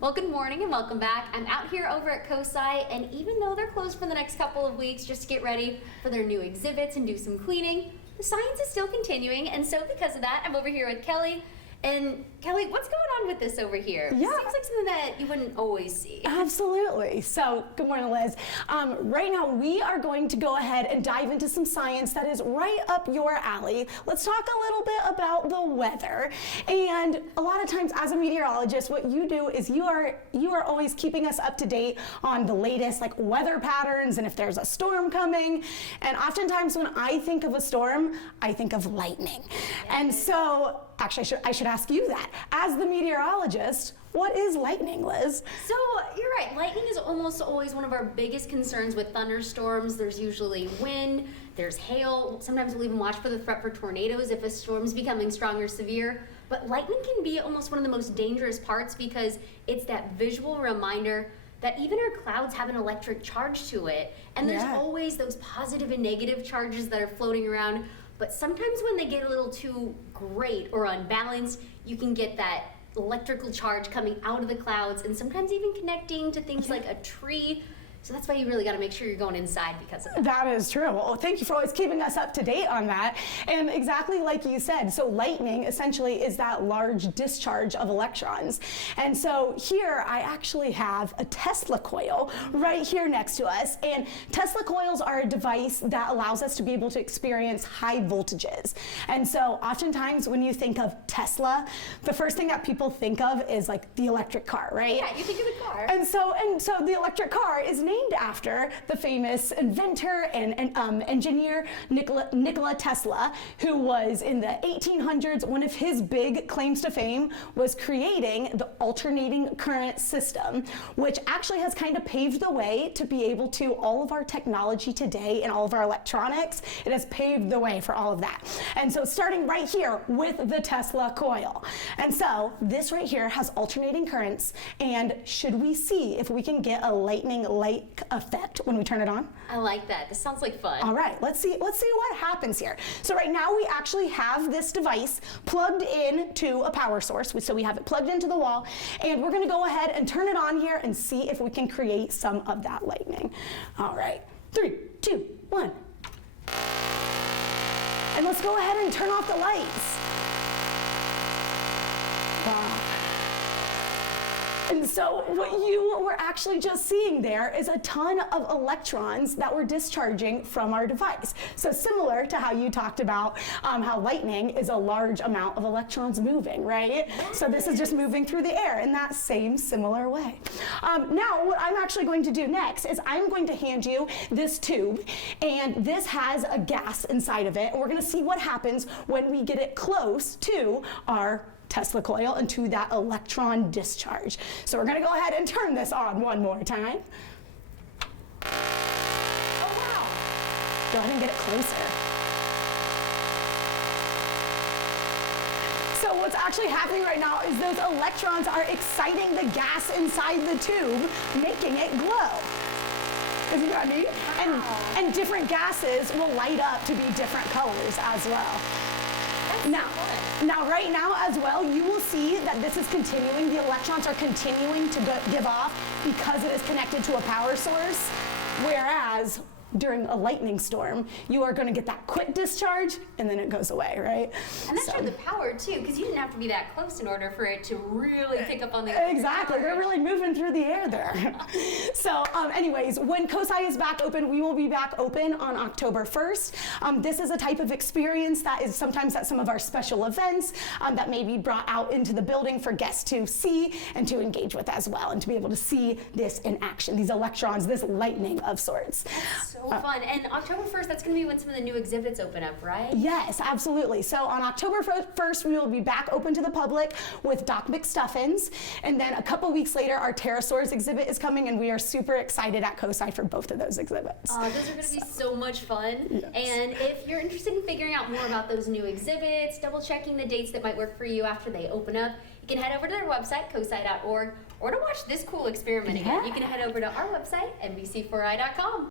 Well, good morning and welcome back. I'm out here over at COSI, and even though they're closed for the next couple of weeks just to get ready for their new exhibits and do some cleaning, the science is still continuing, and so because of that, I'm over here with Kelli. And Kelli, what's going on with this over here? Yeah. Seems like something that you wouldn't always see. Absolutely. So, good morning, Liz. Right now, we are going to go ahead and dive into some science that is right up your alley. Let's talk a little bit about the weather. And a lot of times, as a meteorologist, what you do is you are always keeping us up to date on the latest weather patterns and if there's a storm coming. And oftentimes, when I think of a storm, I think of lightning. And so, actually, I should ask you that. As the meteorologist, what is lightning, Liz? So, you're right. Lightning is almost always one of our biggest concerns with thunderstorms. There's usually wind, there's hail. Sometimes we'll even watch for the threat for tornadoes if a storm's becoming strong or severe. But lightning can be almost one of the most dangerous parts because it's that visual reminder that even our clouds have an electric charge to it. And there's always those positive and negative charges that are floating around. But sometimes when they get a little too great or unbalanced, you can get that electrical charge coming out of the clouds and sometimes even connecting to things like a tree. So that's why you really got to make sure you're going inside because of that. That is true. Well, thank you for always keeping us up to date on that. And exactly like you said, so lightning essentially is that large discharge of electrons. And so here I actually have a Tesla coil right here next to us. And Tesla coils are a device that allows us to be able to experience high voltages. And so oftentimes when you think of Tesla, the first thing that people think of is like the electric car, right? Yeah, you think of the car. And so the electric car is named after the famous inventor and engineer Nikola Tesla, who was in the 1800s. One of his big claims to fame was creating the alternating current system, which actually has kind of paved the way to be able to all of our technology today and all of our electronics. It has paved the way for all of that. And so starting right here with the Tesla coil. And so this right here has alternating currents, and should we see if we can get a lightning-like effect when we turn it on? I like that. This sounds like fun. All right, let's see what happens here. So right now we actually have this device plugged in to a power source. So we have it plugged into the wall, and we're going to go ahead and turn it on here and see if we can create some of that lightning. All right, 3, 2, 1. And let's go ahead and turn off the lights. Wow. And so what you were actually just seeing there is a ton of electrons that were discharging from our device. So similar to how you talked about how lightning is a large amount of electrons moving, right? So this is just moving through the air in that same similar way. Now what I'm actually going to do next is I'm going to hand you this tube, and this has a gas inside of it. And we're going to see what happens when we get it close to our Tesla coil and to that electron discharge. So we're going to go ahead and turn this on one more time. Oh wow! Go ahead and get it closer. So what's actually happening right now is those electrons are exciting the gas inside the tube, making it glow. Isn't that neat? Wow. And different gases will light up to be different colors as well. Now, right now as well, you will see that this is continuing. The electrons are continuing to give off because it is connected to a power source, whereas during a lightning storm, you are going to get that quick discharge, and then it goes away, right? And that's through the power, too, because you didn't have to be that close in order for it to really pick up on the Exactly. They're really moving through the air there. So anyways, when COSI is back open, we will be back open on October 1st. This is a type of experience that is sometimes at some of our special events that may be brought out into the building for guests to see and to engage with as well, and to be able to see this in action, these electrons, this lightning of sorts. So fun. And October 1st, that's going to be when some of the new exhibits open up, right? Yes, absolutely. So on October 1st, we will be back open to the public with Doc McStuffins. And then a couple weeks later, our pterosaurs exhibit is coming, and we are super excited at COSI for both of those exhibits. Those are going to be so much fun. Yes. And if you're interested in figuring out more about those new exhibits, double checking the dates that might work for you after they open up, you can head over to their website, cosi.org, or to watch this cool experiment again, you can head over to our website, NBC4i.com.